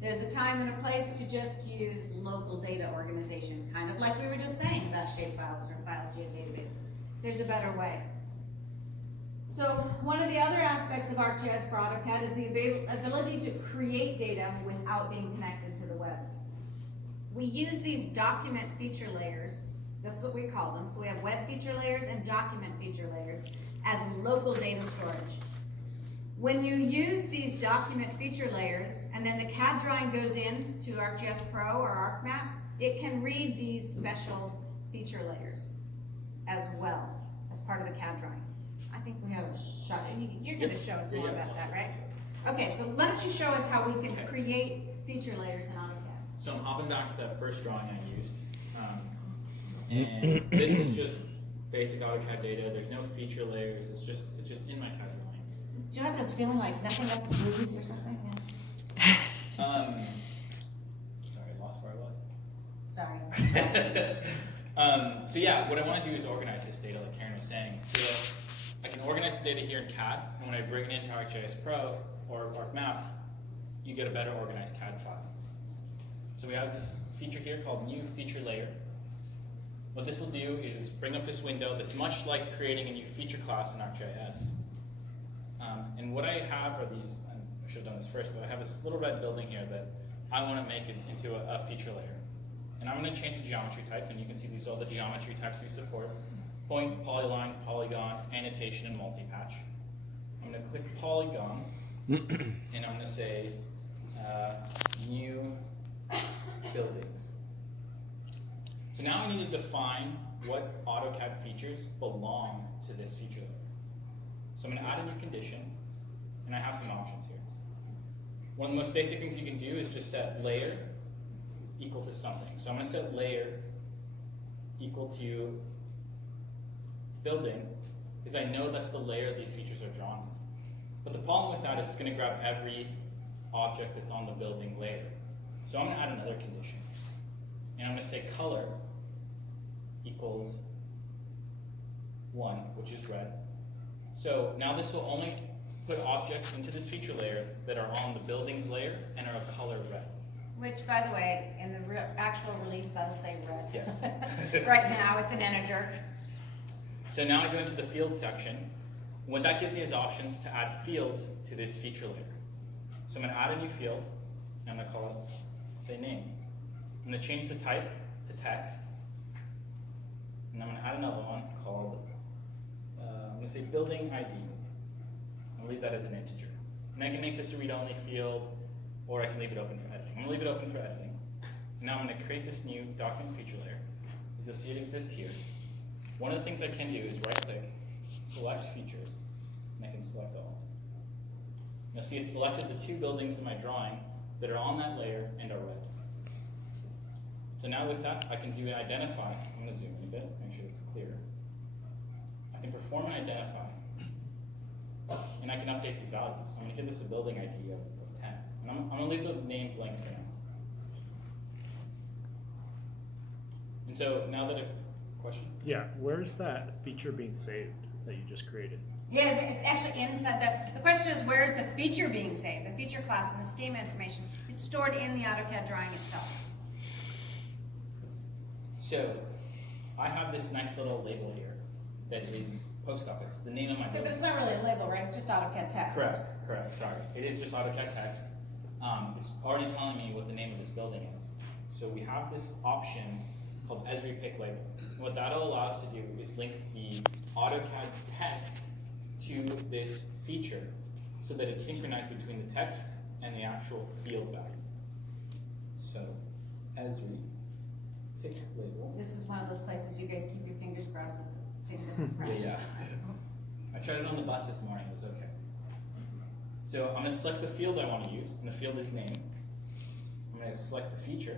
There's a time and a place to just use local data organization, kind of like we were just saying about shapefiles or file geodatabases. There's a better way. So one of the other aspects of ArcGIS for AutoCAD is the ability to create data without being connected to the web. We use these document feature layers, that's what we call them. So we have web feature layers and document feature layers as local data storage. When you use these document feature layers and then the CAD drawing goes in to ArcGIS Pro or ArcMap, it can read these special feature layers as well as part of the CAD drawing. I think we have a shot. You're going to show us more about that, right? Okay, so why don't you show us how we can create feature layers in AutoCAD? So I'm hopping back to that first drawing I used. And this is just basic AutoCAD data. There's no feature layers. It's just in my CAD drawing. Do you have this feeling like nothing up the sleeves or something? Yeah. Sorry, I lost where I was. Sorry. So yeah, what I want to do is organize this data, like Karen was saying, so that I can organize the data here in CAD, and when I bring it into ArcGIS Pro or ArcMap, you get a better organized CAD file. So we have this feature here called New Feature Layer. What this will do is bring up this window that's much like creating a new feature class in ArcGIS. And what I have are these, I should have done this first, but I have this little red building here that I want to make it into a feature layer. And I'm going to change the geometry type, and you can see these are all the geometry types we support. Point, polyline, polygon, annotation, and multi-patch. I'm going to click polygon, and I'm going to say new buildings. So now I need to define what AutoCAD features belong to this feature layer. So I'm going to add a new condition, and I have some options here. One of the most basic things you can do is just set layer equal to something. So I'm going to set layer equal to building, because I know that's the layer these features are drawn on. But the problem with that is it's going to grab every object that's on the building layer. So I'm going to add another condition. And I'm going to say color equals 1, which is red. So now this will only put objects into this feature layer that are on the buildings layer and are of color red. Which, by the way, in the actual release, that'll say red. Yes. Right now, it's an integer. So now I go into the field section. What that gives me is options to add fields to this feature layer. So I'm going to add a new field, and I'm going to call it, say name. I'm going to change the type to text, and I'm going to add another one called, I'm going to say building ID. I'm going to leave that as an integer. And I can make this a read-only field, or I can leave it open for editing. I'm going to leave it open for editing. And Now I'm going to create this new document feature layer. As you'll see, it exists here. One of the things I can do is right-click, select features, and I can select all. You'll see it selected the 2 buildings in my drawing that are on that layer and are red. So now with that, I can do an identify. I'm going to zoom in a bit, make sure it's clear. I can perform an identify, and I can update these values. I'm going to give this a building ID of 10. And I'm going to leave the name blank for now. And so now that question? Yeah, where's that feature being saved that you just created? Yes, it's actually inside the question is where's the feature being saved? The feature class and the schema information. It's stored in the AutoCAD drawing itself. So I have this nice little label here that is post office, the name of my But building. it's not really a label, right? It's just AutoCAD text. Correct, sorry. It is just AutoCAD text. It's already telling me what the name of this building is. So we have this option called ESRI pick label. And what that'll allow us to do is link the AutoCAD text to this feature so that it's synchronized between the text and the actual field value. So ESRI pick label. This is one of those places you guys keep your fingers crossed that the thing doesn't crash. Yeah. I tried it on the bus this morning, it was okay. So I'm going to select the field I want to use, and the field is name. I'm going to select the feature,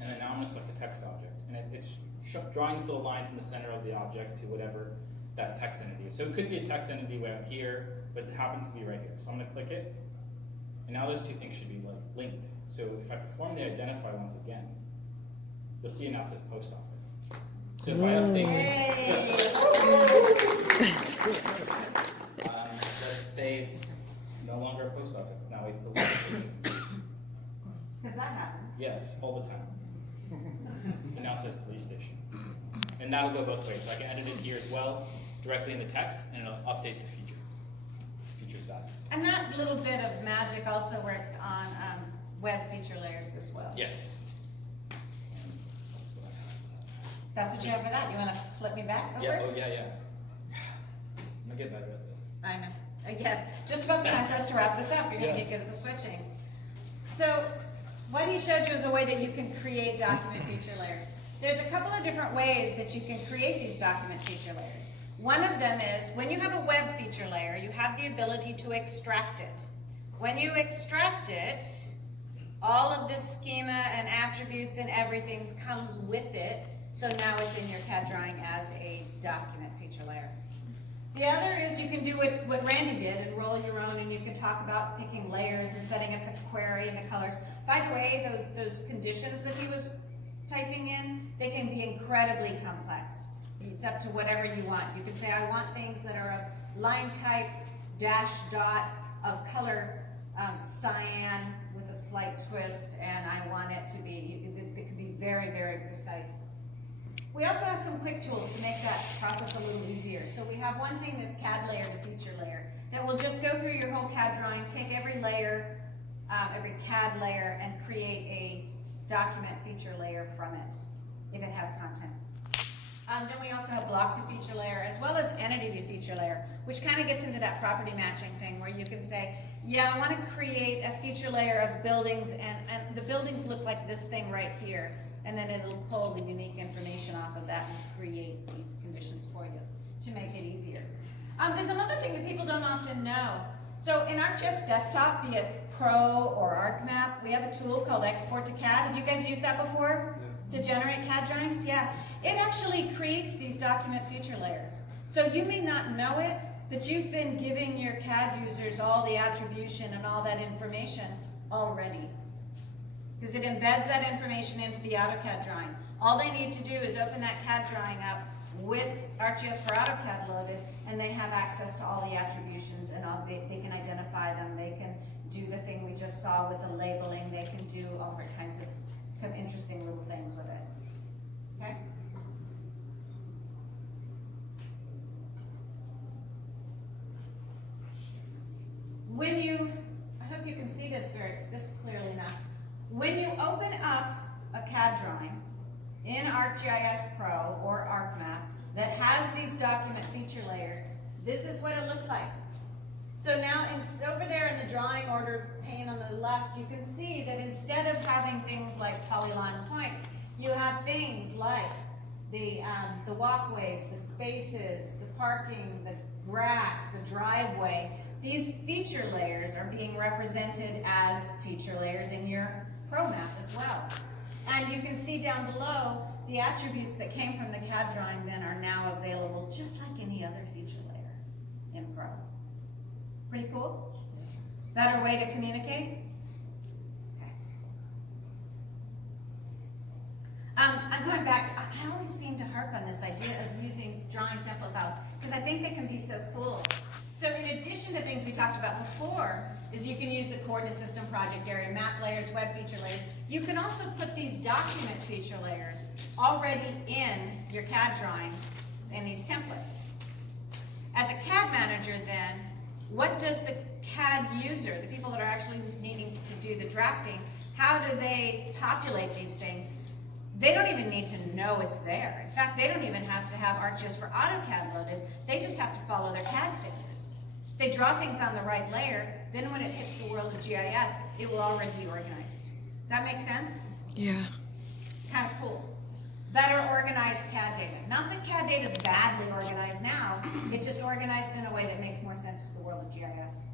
and then now I'm going to select the text object. And it's drawing this little line from the center of the object to whatever that text entity is. So it could be a text entity way up here, but it happens to be right here. So I'm going to click it, and now those 2 things should be linked. So if I perform the identify once again, you'll see it now says post office. So if I update this, let's say it's no longer a post office, it's now a police station. Because that happens. Yes, all the time. It now says police station. And that'll go both ways. So I can edit it here as well, directly in the text, and it'll update the features that. And that little bit of magic also works on web feature layers as well. Yes. That's what I have. That's what you have for that. You want to flip me back over? Yeah, oh yeah. I'm gonna get better at this. I know. Yeah, just about the time for us to wrap this up. You're going to get good at the switching. So what he showed you is a way that you can create document feature layers. There's a couple of different ways that you can create these document feature layers. One of them is when you have a web feature layer, you have the ability to extract it. When you extract it, all of this schema and attributes and everything comes with it. So now it's in your CAD drawing as a document feature layer. The other is you can do what Randy did and roll your own, and you can talk about picking layers and setting up the query and the colors. By the way, those conditions that he was typing in, they can be incredibly complex. It's up to whatever you want. You can say, I want things that are of line type, dash dot, of color cyan with a slight twist, and I want it to be, it can be very, very precise. We also have some quick tools to make that process a little easier. So we have one thing that's CAD layer, the feature layer, that will just go through your whole CAD drawing, take every layer, every CAD layer, and create a document feature layer from it, if it has content. Then we also have block to feature layer, as well as entity to feature layer, which kind of gets into that property matching thing, where you can say, yeah, I want to create a feature layer of buildings, and the buildings look like this thing right here. And then it'll pull the unique information off of that and create these conditions for you to make it easier. There's another thing that people don't often know. So in ArcGIS Desktop, be it Pro or ArcMap, we have a tool called Export to CAD. Have you guys used that before? Yeah. To generate CAD drawings? Yeah. It actually creates these document feature layers. So you may not know it, but you've been giving your CAD users all the attribution and all that information already, because it embeds that information into the AutoCAD drawing. All they need to do is open that CAD drawing up with ArcGIS for AutoCAD loaded, and they have access to all the attributions, and they can identify them. They can do the thing we just saw with the labeling. They can do all kinds of interesting little things with it. Okay? When you, I hope you can see this clearly enough. When you open up a CAD drawing in ArcGIS Pro or ArcMap that has these document feature layers, this is what it looks like. So now over there in the drawing order pane on the left, you can see that instead of having things like polyline points, you have things like the walkways, the spaces, the parking, the grass, the driveway. These feature layers are being represented as feature layers in your Pro map as well. And you can see down below, the attributes that came from the CAD drawing then are now available just like any other feature layer in Pro. Pretty cool? Better way to communicate? Okay. I'm going back, I always seem to harp on this idea of using drawing template files, because I think they can be so cool. So in addition to things we talked about before, is you can use the coordinate system, project area, map layers, web feature layers. You can also put these document feature layers already in your CAD drawing in these templates. As a CAD manager then, what does the CAD user, the people that are actually needing to do the drafting, how do they populate these things? They don't even need to know it's there. In fact, they don't even have to have ArcGIS for AutoCAD loaded. They just have to follow their CAD standards. They draw things on the right layer, then when it hits the world of GIS, it will already be organized. Does that make sense? Yeah. Kind of cool. Better organized CAD data. Not that CAD data is badly organized now, it's just organized in a way that makes more sense to the world of GIS.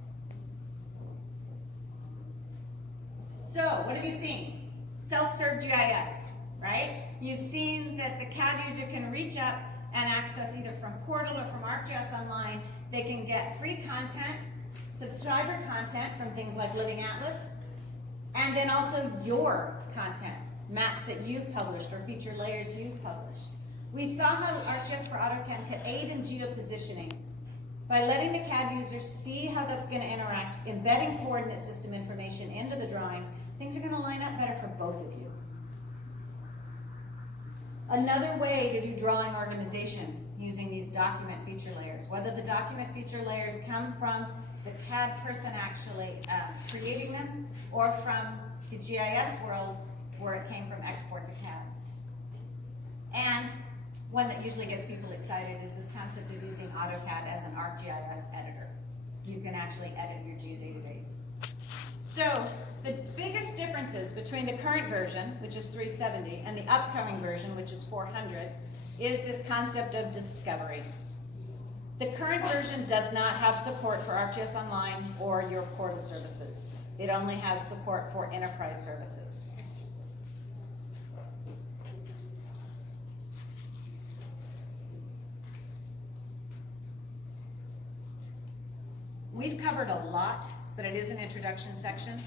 So, what have you seen? Self-serve GIS, right? You've seen that the CAD user can reach up and access either from Portal or from ArcGIS Online. They can get free content, subscriber content from things like Living Atlas, and then also your content, maps that you've published or feature layers you've published. We saw how ArcGIS for AutoCAD can aid in geopositioning by letting the CAD user see how that's going to interact, embedding coordinate system information into the drawing. Things are going to line up better for both of you. Another way to do drawing organization using these document feature layers, whether the document feature layers come from the CAD person actually creating them, or from the GIS world where it came from export to CAD. And one that usually gets people excited is this concept of using AutoCAD as an ArcGIS editor. You can actually edit your geodatabase. So the biggest differences between the current version, which is 370, and the upcoming version, which is 400, is this concept of discovery. The current version does not have support for ArcGIS Online or your portal services. It only has support for enterprise services. We've covered a lot, but it is an introduction section.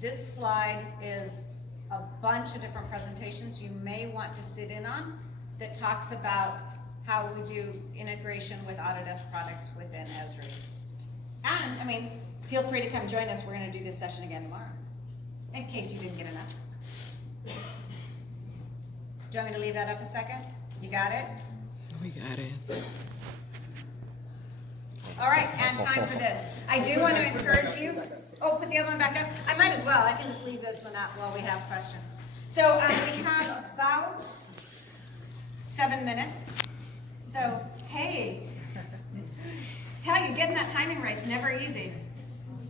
This slide is a bunch of different presentations you may want to sit in on that talks about how we do integration with Autodesk products within ESRI. And, I mean, feel free to come join us. We're going to do this session again tomorrow, in case you didn't get enough. Do you want me to leave that up a second? You got it? We got it. All right, and time for this. I do want to encourage you. Oh, put the other one back up. I might as well. I can just leave this one up while we have questions. So we have about 7 minutes. So, hey, tell you, getting that timing right's never easy.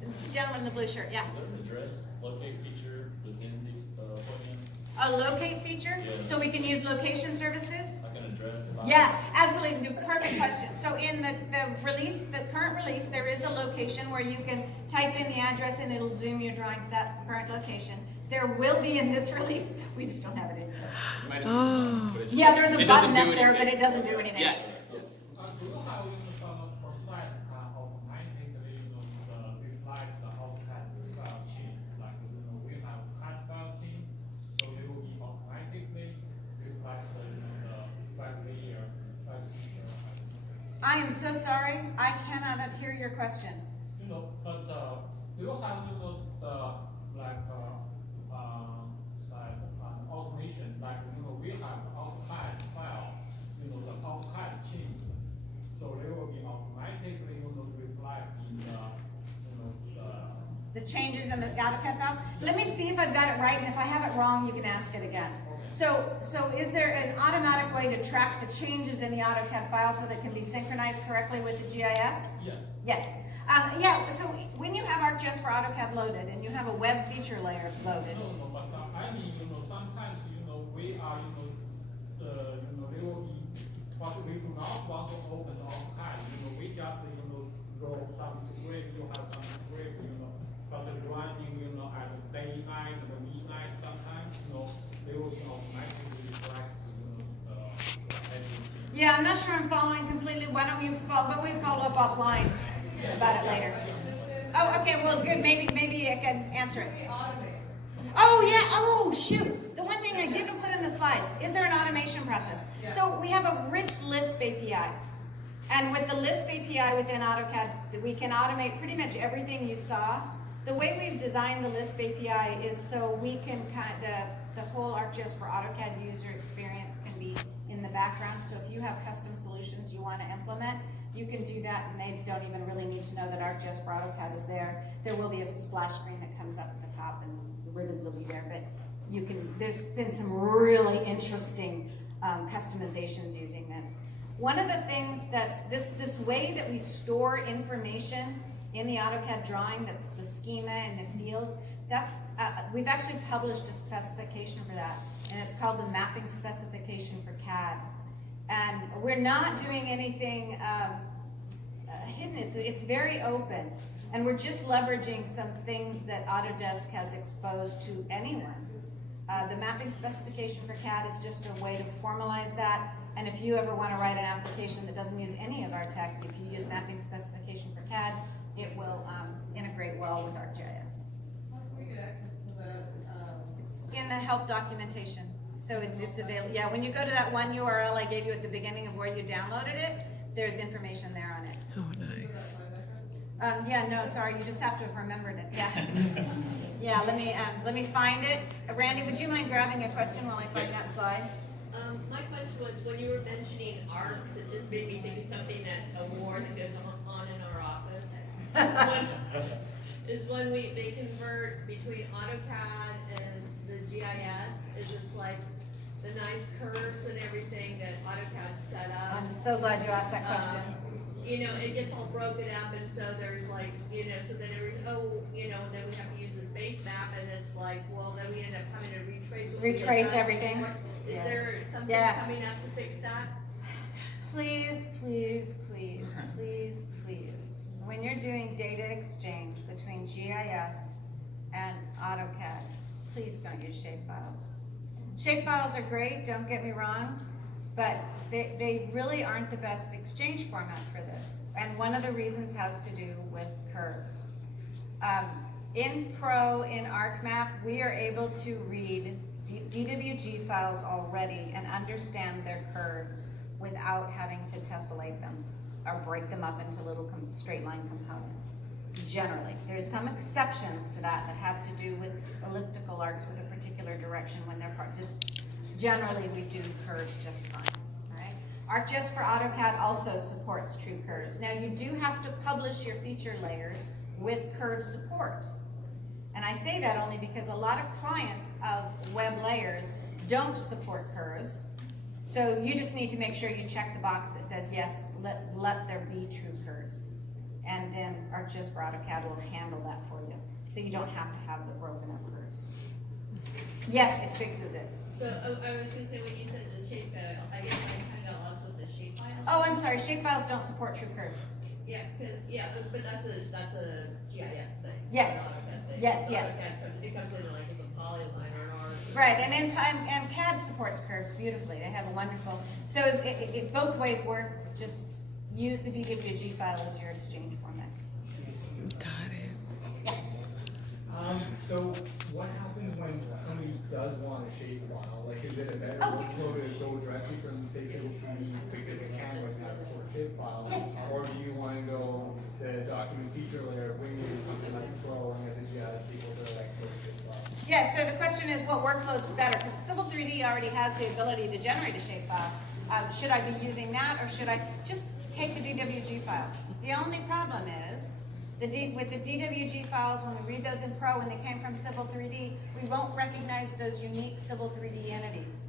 The gentleman in the blue shirt, yeah. Is there an address locate feature within the plugin? A locate feature, Yeah. so we can use location services? Like an address? If I- Yeah, absolutely, perfect question. So in the release, the current release, there is a location where you can type in the address and it'll zoom your drawing to that current location. There will be in this release, we just don't have it in here. You might have seen it, but it just- Yeah, there's a it button doesn't up do there, but anything. it doesn't do anything. Yeah. Do you have some process can automatically reply to the AutoCAD file chain? Like, we have CAD file chain, so it will be automatically reply to the respect layer, feature. I am so sorry, I cannot hear your question. But do you have automation, like we have AutoCAD file, the AutoCAD chain, so they will be automatically reply in The changes in the AutoCAD file? Let me see if I've got it right, and if I have it wrong, you can ask it again. So is there an automatic way to track the changes in the AutoCAD file so that it can be synchronized correctly with the GIS? Yes. Yes. Yeah, so when you have ArcGIS for AutoCAD loaded and you have a web feature layer loaded, No, but I mean, sometimes, we are, they will be, but we do not want to open the AutoCAD, we just, draw some script, you have some script, but the running, at daylight, the midnight sometimes, they will be automatically reflect, everything. yeah, I'm not sure I'm following completely. Why don't we follow up offline about it later? Oh, okay, well, good. Maybe I can answer it. Oh, yeah. Oh, shoot. The one thing I didn't put in the slides, is there an automation process? So we have a rich Lisp API. And with the Lisp API within AutoCAD, we can automate pretty much everything you saw. The way we've designed the Lisp API is so we can the whole ArcGIS for AutoCAD user experience can be in the background. So if you have custom solutions you want to implement, you can do that, and they don't even really need to know that ArcGIS for AutoCAD is there. There will be a splash screen that comes up at the top, and the ribbons will be there. But you can. There's been some really interesting customizations using this. One of the things that's this way that we store information in the AutoCAD drawing, that's the schema and the fields. That's we've actually published a specification for that, and it's called the mapping specification for CAD. And we're not doing anything hidden. It's very open, and we're just leveraging some things that Autodesk has exposed to anyone. The mapping specification for CAD is just a way to formalize that. And if you ever want to write an application that doesn't use any of our tech, if you use mapping specification for CAD, it will integrate well with ArcGIS. How can we get access to that? It's in the help documentation. So it's available. Yeah, when you go to that one URL I gave you at the beginning of where you downloaded it, there's information there on it. Oh, nice. Yeah, no, sorry, you just have to have remembered it. Yeah. Yeah, let me find it. Randy, would you mind grabbing a question while I find that slide? My question was, when you were mentioning arcs, it just made me think of something that a war that goes on in our office. Is when they convert between AutoCAD and the GIS, is it's like the nice curves and everything that AutoCAD set up. I'm so glad you asked that question. It gets all broken up, and so there's like, so then then we have to use this base map, and it's like, well, then we end up having to retrace everything. Is there something coming up to fix that? Please, please, please, please, please. When you're doing data exchange between GIS and AutoCAD, please don't use shapefiles. Shapefiles are great, don't get me wrong, but they really aren't the best exchange format for this. And one of the reasons has to do with curves. In Pro, in ArcMap, we are able to read DWG files already and understand their curves without having to tessellate them or break them up into little straight line components. Generally, there's some exceptions to that have to do with elliptical arcs with a particular direction when they're part. Just generally, we do curves just fine. Right? ArcGIS for AutoCAD also supports true curves. Now, you do have to publish your feature layers with curve support. And I say that only because a lot of clients of web layers don't support curves. So you just need to make sure you check the box that says, yes, let there be true curves. And then ArcGIS for AutoCAD will handle that for you. So you don't have to have the broken up curves. Yes, it fixes it. So I was going to say, when you said the shapefile, I guess I kind of lost what the shapefile. Oh, I'm sorry, shapefiles don't support true curves. Yeah, but that's a GIS thing. Yes. Thing. Yes, So yes. It comes in like as a polyline or an arc. Right, and CAD supports curves beautifully. They have a wonderful, so it both ways work. Just use the DWG file as your exchange format. Got it. Yeah. So what happens when somebody does want a shape file? Like, is it a better workflow to go directly from, say, Civil 3D because it can with that sort of shape file? Or do you want to go the document feature layer, bring in something like Pro and get the GIS people to export shape file? Yeah, so the question is what workflow is better? Because Civil 3D already has the ability to generate a shapefile. Should I be using that, or should I just take the DWG file? The only problem is, with the DWG files, when we read those in Pro, when they came from Civil 3D, we won't recognize those unique Civil 3D entities.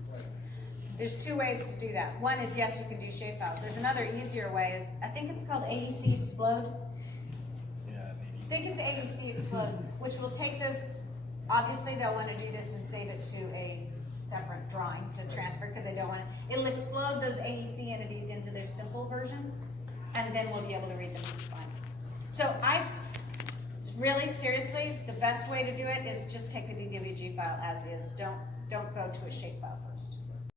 There's two ways to do that. One is, yes, you can do shapefiles. There's another easier way, I think it's called AEC Explode. think it's AEC explode, which will take those, obviously they'll wanna do this and save it to a separate drawing to transfer, because they don't want it. It'll explode those AEC entities into their simple versions, and then we'll be able to read them just fine. So really, seriously, the best way to do it is just take the DWG file as is. Don't go to a shape file first.